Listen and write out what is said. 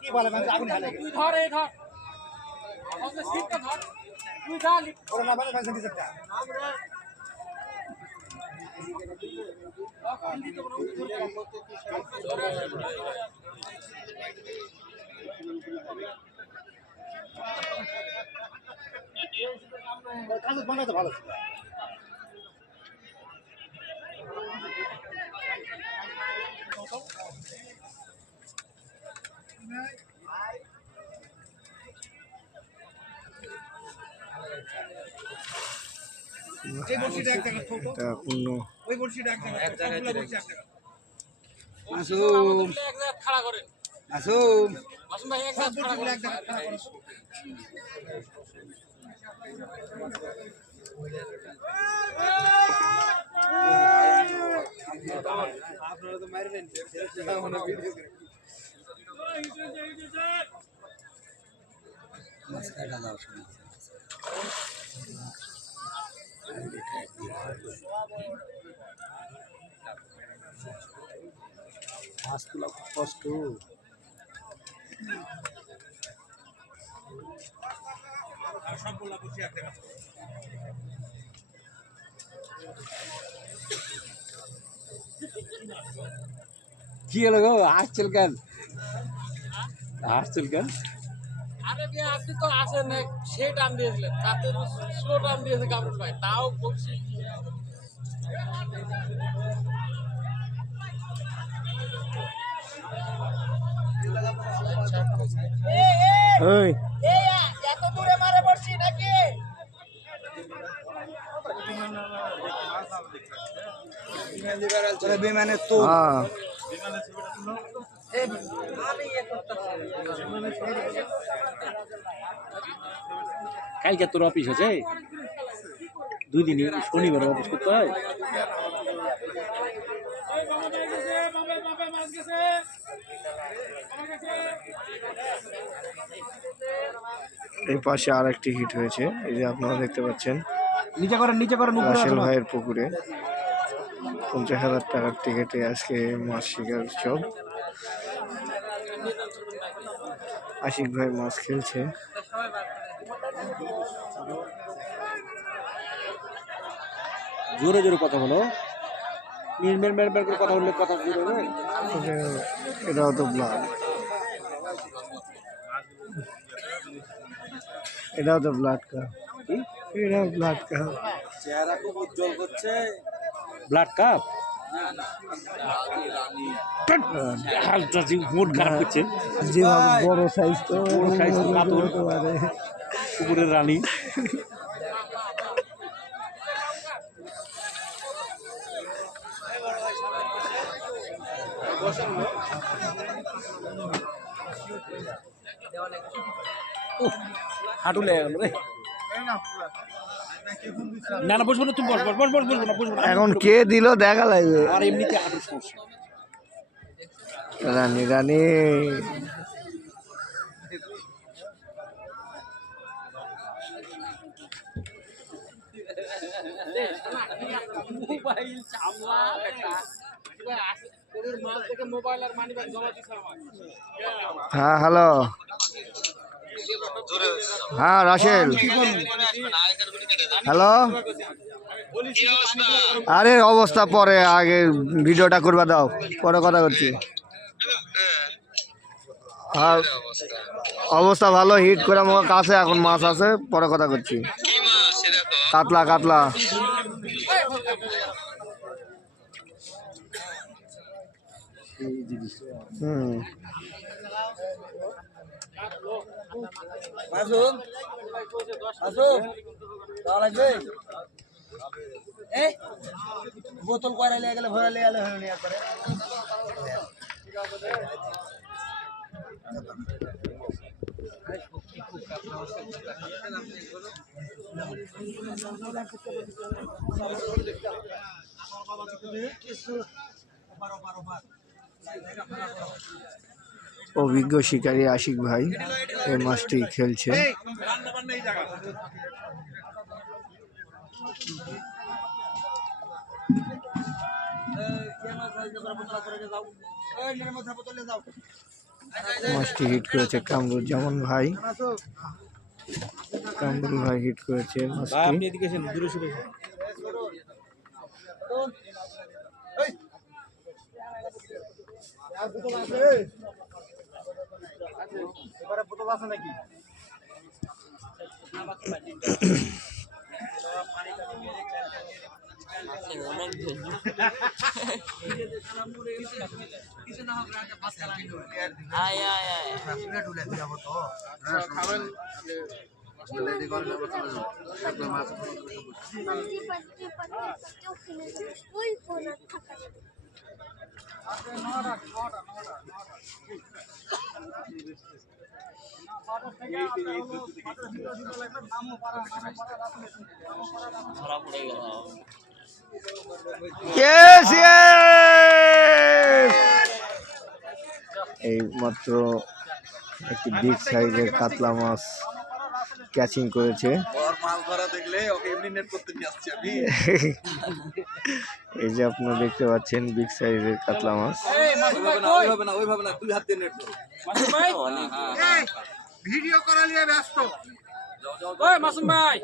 কি বলে মানে আগুন ঢালে তুই ধর এই ধর আমাকে সিটটা ধর তুই যা ওরে না মানে মানে দিতে কাজ বানাতে ভালো ছিল আপনারা তো মারবেন মাছ তোলা কষ্ট সবগুলা বসে আছে কি হলো গো আসছিল কেন আসছিল কেন আরে ভাই আপনি তো আসেন না সেই টান দিয়েছিলেন তাতে স্লো টান দিয়েছে কামরুল ভাই তাও বলছি ওই এত দূরে মারে পড়ছি নাকি বিমানে তো কালকে তোর অফিস আছে 2 দিনই শনিবার অফিস করতে হয় এই পাশে আরেকটি হিট হয়েছে এই যে আপনারা দেখতে পাচ্ছেন নিচে করেন রাসেল ভাইয়ের পুকুরে 50,000 টাকার টিকিটে আজকে মাছ শিকার উৎসব আশিক ভাই মাছ খেলছে জোরে জোরে কথা বলো মের করে কথা বললে কথা জোরে হবে এটাও তো ব্লাড এটাও তো ব্লাড কা এটাও ব্লাড কা চেহারা খুব উজ্জ্বল করছে ব্লাড কাপ হালটা মোট খারাপ করছে যে বড় সাইজ তো কাতল পুকুরের রানী হাঁটু লেগে গেল রে না না বসবো না তুমি বসবো না এখন কে দিল দেখা লাগবে আর এমনিতে হাঁটুর সমস্যা রানী রানী মোবাইল চামলা দেখা তোর মাল থেকে মোবাইল আর মানি ব্যাগ জমা দিছ আমার হ্যাঁ হ্যালো হ্যাঁ রাসেল হ্যালো আরে অবস্থা পরে আগে ভিডিওটা করবা দাও পরে কথা করছি অবস্থা ভালো হিট করে আমার কাছে এখন মাছ আছে পরে কথা করছি কাতলা কাতলা বোতল কয়রা লিয়ে গেলে ভরা লিয়ে গেলে হয়ে একবারে অভিজ্ঞ শিকারী আশিক ভাই এই মাছটি খেলছে। মাছটি হিট করেছে কামরুজ্জামান ভাই। কামরুল ভাই হিট করেছে মাছটি। আপনি এদিকে এসেন, দূরে সরে এসেন। এই মাত্র একটি বিগ সাইজের কাতলা মাছ ক্যাচিং করেছে। এই যে আপনারা দেখতে পাচ্ছেন বিগ সাইজের কাতলা মাছ। ভিডিও করা নিয়ে ব্যস্ত। মাসুম ভাই